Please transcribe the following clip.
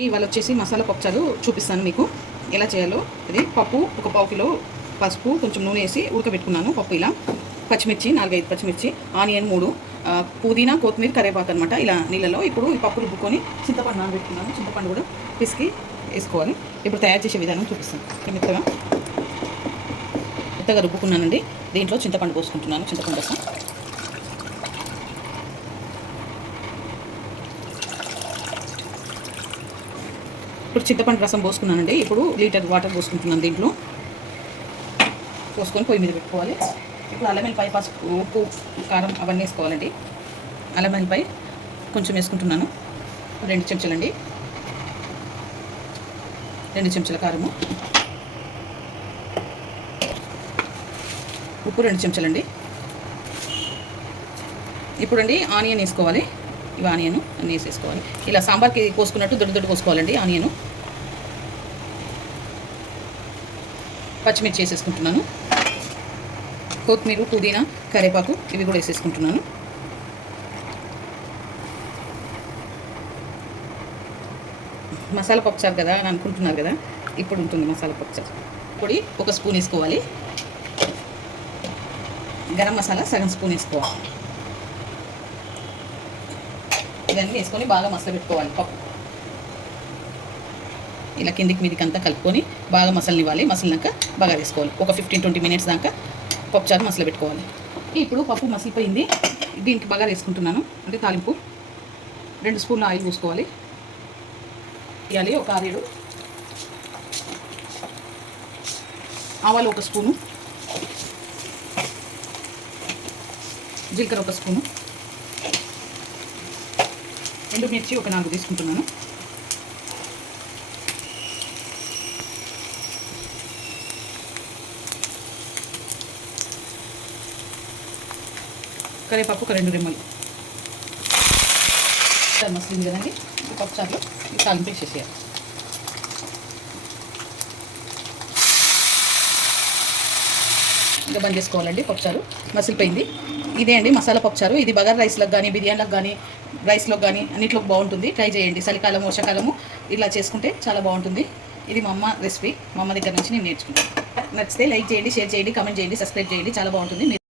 ఇవాళ వచ్చేసి మసాలా పప్పుచారు చూపిస్తాను మీకు ఎలా చేయాలో. ఇది పప్పు ఒక పావు కిలో, పసుపు, కొంచెం నూనె వేసి ఉడకబెట్టుకున్నాను. పప్పు ఇలా, పచ్చిమిర్చి 4-5 పచ్చిమిర్చి, ఆనియన్ 3, పుదీనా, కొత్తిమీర, కరివేపాకు అనమాట ఇలా నీళ్ళలో. ఇప్పుడు ఈ పప్పు రుబ్బుకొని చింతపండు నానబెట్టుకున్నాను. చింతపండు కూడా పిసికి వేసుకోవాలి. ఇప్పుడు తయారు చేసే విధానం చూపిస్తాను. మెత్తగా రుబ్బుకున్నానండి. దీంట్లో చింతపండు పోసుకుంటున్నాను. చింతపండు రసం ఇప్పుడు చింతపండు రసం పోసుకున్నానండి. ఇప్పుడు లీటర్ వాటర్ పోసుకుంటున్నాను. దీంట్లో పోసుకొని పొయ్యి మీద పెట్టుకోవాలి. ఇప్పుడు అల్లం వెల్లిపాయ, పసుపు, ఉప్పు, కారం అవన్నీ వేసుకోవాలండి. అల్లం వెల్లిపాయ కొంచెం వేసుకుంటున్నాను. 2 చెంచాలండి. 2 చెంచాల కారము, ఉప్పు 2 చెంచాలండి. ఇప్పుడండి ఆనియన్ వేసుకోవాలి. ఇవి ఆనియన్ అన్నీ వేసేసుకోవాలి. ఇలా సాంబార్కి కోసుకున్నట్టు దొడ్డు కోసుకోవాలండి ఆనియను. పచ్చిమిర్చి వేసేసుకుంటున్నాను. కొత్తిమీర, పుదీనా, కరివేపాకు ఇవి కూడా వేసేసుకుంటున్నాను. మసాలా పప్పుచారు కదా అని అనుకుంటున్నారు కదా, ఇప్పుడు ఉంటుంది మసాలా పప్పుచారు. పొడి 1 స్పూన్ వేసుకోవాలి. గరం మసాలా సగం స్పూన్ వేసుకోవాలి. ఇవన్నీ వేసుకొని బాగా మసలబెట్టుకోవాలి. పప్పు ఇలా కిందికి మీదికి అంతా కలుపుకొని బాగా మసలనివ్వాలి. మసలినాక బాగా వేసుకోవాలి. ఒక 15-20 మినిట్స్ దాకా పప్పుచారు మసలబెట్టుకోవాలి. ఇప్పుడు పప్పు మసిలిపోయింది. దీనికి బాగా వేసుకుంటున్నాను. అంటే తాలింపు 2 స్పూన్ల ఆయిల్ పోసుకోవాలి. వేయాలి. ఒక 6-7 ఆవాలు, 1 స్పూను జీలకర్ర, 1 స్పూను ఎండుమిర్చి ఒక 4 తీసుకుంటున్నాను. కరివేపాకు ఒక 2 రెమ్మలు. మసలింది కదండి. పప్పు చారులో తాలింపు వేసేసేయాలి. ఇంకా బంద్ చేసుకోవాలండి. పప్పుచారు మసిలిపోయింది. ఇదే అండి మసాలా పప్పుచారు. ఇది బగారా రైస్లకు కానీ, బిర్యానీలకు కానీ, రైస్లోకి కానీ అన్నింటిలోకి బాగుంటుంది. ట్రై చేయండి. చలికాలం, వర్షాకాలము ఇలా చేసుకుంటే చాలా బాగుంటుంది. ఇది మా అమ్మ రెసిపీ. మా అమ్మ దగ్గర నుంచి నేను నేర్చుకున్నాను. నచ్చితే లైక్ చేయండి, షేర్ చేయండి, కామెంట్ చేయండి, సబ్స్క్రైబ్ చేయండి. చాలా బాగుంటుంది.